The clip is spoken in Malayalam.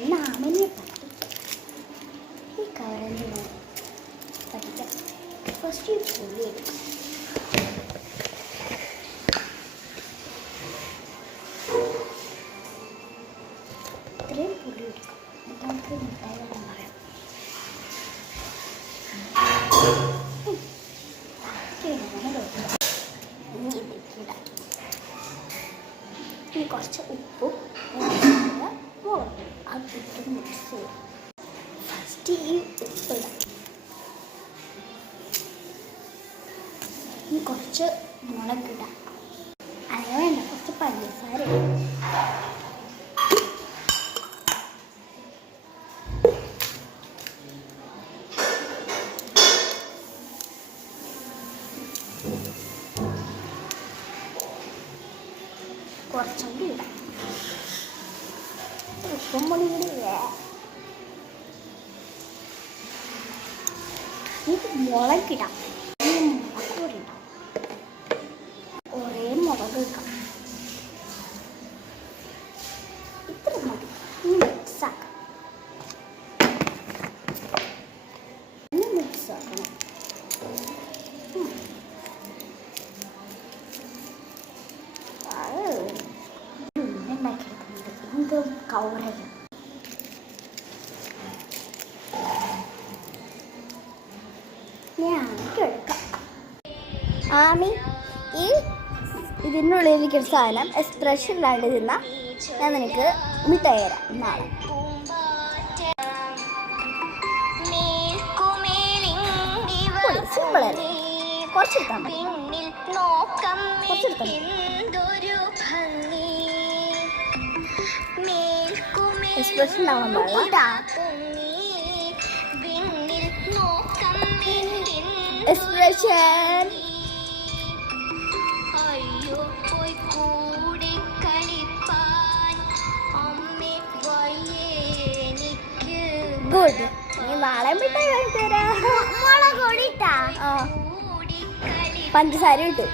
ഒന്നാമനെ ഈ കവറിൻ്റെ പഠിക്കാം. ഫസ്റ്റ് പുളി എടുക്കാം. ഇത്രയും പുളി എടുക്കാം. എന്നിട്ട് നമുക്ക് മിഠായി വെള്ളം പറയാം. ഇനി കുറച്ച് ഉപ്പും മുളകും അതിട്ട് മിക്സ് ചെയ്യാം. ഫസ്റ്റ് ഈ ഉപ്പിടാം. ഇനി കുറച്ച് മുളകിടാം. അതിന് വേണ്ട കുറച്ച് പഞ്ചസാര കുറച്ചും കൂടി ഇടാം. ഉപ്പും പൊടിയും കൂടി ഇത് മുളകിടാം. മുളക് പൊടി ഇടാം. കുറേ മുളക് ഇടാം. ഇത്ര മതി. ഇനി മിക്സാക്കാം. ഇനി മിക്സാക്കണം. കൗരകം ഞാൻ എടുക്കാം. ആമി ഈ ഇതിനുള്ളിലിരിക്കുന്ന സാധനം എക്സ്പ്രഷൻ ഇല്ലാണ്ട് തിന്ന ഞാൻ നിനക്ക് മിഠായി തരാം. നാളെ സിമ്പിളല്ലേ? കുറച്ചെടുത്താൽ മതി. കുറച്ചെടുത്താൽ എക്സ്പ്രഷൻ ഉണ്ടാവാൻ പാടില്ല. Expression good. നീ നാളെ മിഠായി വാങ്ങി തരാം. പഞ്ചസാര ഇട്ടു.